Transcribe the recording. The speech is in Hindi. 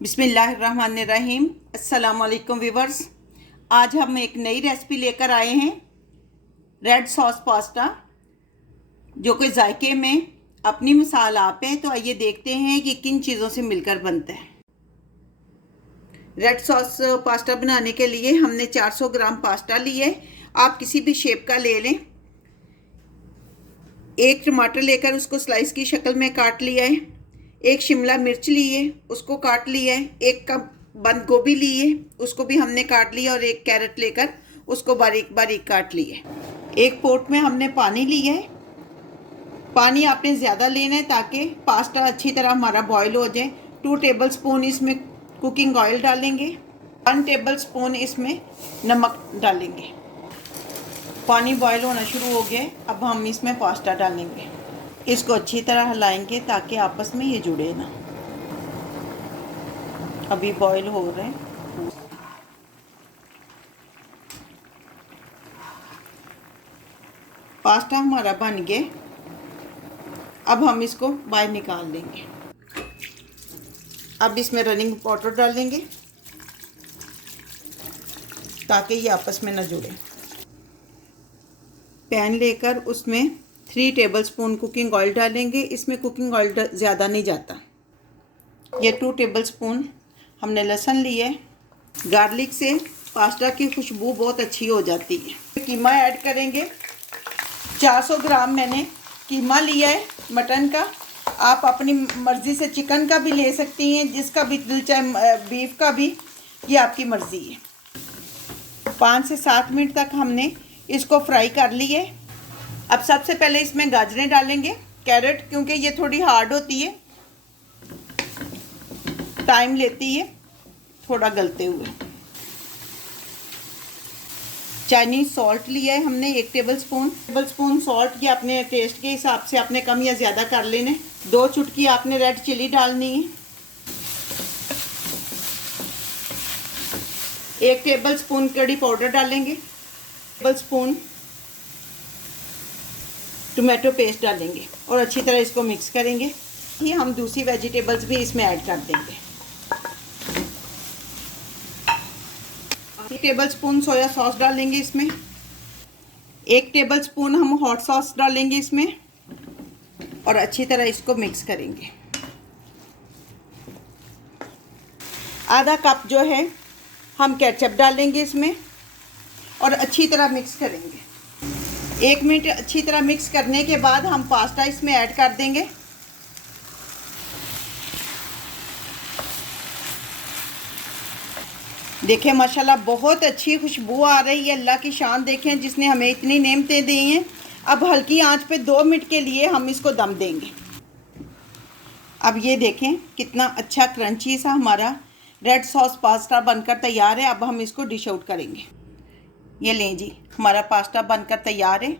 बिस्मिल्लाहिर्रहमानिर्रहीम। अस्सलाम वालेकुम व्यूवर्स। आज हम एक नई रेसिपी लेकर आए हैं, रेड सॉस पास्ता, जो कि जायके में अपनी मिसाल आप है। तो आइए देखते हैं कि किन चीज़ों से मिलकर बनता है। रेड सॉस पास्ता बनाने के लिए हमने 400 ग्राम पास्ता लिए। आप किसी भी शेप का ले लें। एक टमाटर लेकर उसको स्लाइस की शक्ल में काट लिया है। एक शिमला मिर्च ली है, उसको काट लिया है। एक कप बंद गोभी ली है, उसको भी हमने काट लिया। और एक कैरेट लेकर उसको बारीक बारीक काट लिया है। एक पोट में हमने पानी लिया है। पानी आपने ज़्यादा लेना है ताकि पास्ता अच्छी तरह हमारा बॉईल हो जाए। 2 टेबल स्पून इसमें कुकिंग ऑयल डालेंगे। 1 टेबल स्पून इसमें नमक डालेंगे। पानी बॉईल होना शुरू हो गया। अब हम इसमें पास्ता डालेंगे। इसको अच्छी तरह हिलाएंगे ताकि आपस में ये जुड़े ना। अभी बॉईल हो रहे हैं। पास्ता हमारा बन गया। अब हम इसको बाहर निकाल लेंगे। अब इसमें रनिंग वाटर डालेंगे ताकि ये आपस में ना जुड़े। पैन लेकर उसमें 3 टेबल स्पून कुकिंग ऑयल डालेंगे। इसमें कुकिंग ऑयल ज़्यादा नहीं जाता। ये 2 टेबल स्पून हमने लहसुन लिया है। गार्लिक से पास्ता की खुशबू बहुत अच्छी हो जाती है। कीमा ऐड करेंगे। 400 ग्राम मैंने कीमा लिया है मटन का। आप अपनी मर्ज़ी से चिकन का भी ले सकती हैं, जिसका भी दिल चाहे, बीफ का भी, ये आपकी मर्ज़ी है। 5 से 7 मिनट तक हमने इसको फ्राई कर लिया है। अब सबसे पहले इसमें गाजरें डालेंगे, कैरेट, क्योंकि ये थोड़ी हार्ड होती है, टाइम लेती है थोड़ा गलते हुए। चाइनीज़ सॉल्ट लिया है हमने 1 टेबल स्पून सॉल्ट। ये अपने टेस्ट के हिसाब से आपने कम या ज़्यादा कर लेने। 2 चुटकी आपने रेड चिली डालनी है। 1 टेबल स्पून कड़ी पाउडर डालेंगे। टेबल स्पून टोमेटो पेस्ट डालेंगे और अच्छी तरह इसको मिक्स करेंगे। ये हम दूसरी वेजिटेबल्स भी इसमें ऐड कर देंगे। 1 टेबल स्पून सोया सॉस डालेंगे इसमें। 1 टेबल स्पून हम हॉट सॉस डालेंगे इसमें और अच्छी तरह इसको मिक्स करेंगे। आधा कप जो है हम केचप डालेंगे इसमें और अच्छी तरह मिक्स करेंगे। 1 मिनट अच्छी तरह मिक्स करने के बाद हम पास्ता इसमें ऐड कर देंगे। देखें माशाल्लाह बहुत अच्छी खुशबू आ रही है। अल्लाह की शान देखें जिसने हमें इतनी नेमतें दी हैं। अब हल्की आंच पे 2 मिनट के लिए हम इसको दम देंगे। अब ये देखें कितना अच्छा क्रंची सा हमारा रेड सॉस पास्ता बनकर तैयार है। अब हम इसको डिश आउट करेंगे। ये लें जी, हमारा पास्ता बनकर तैयार है।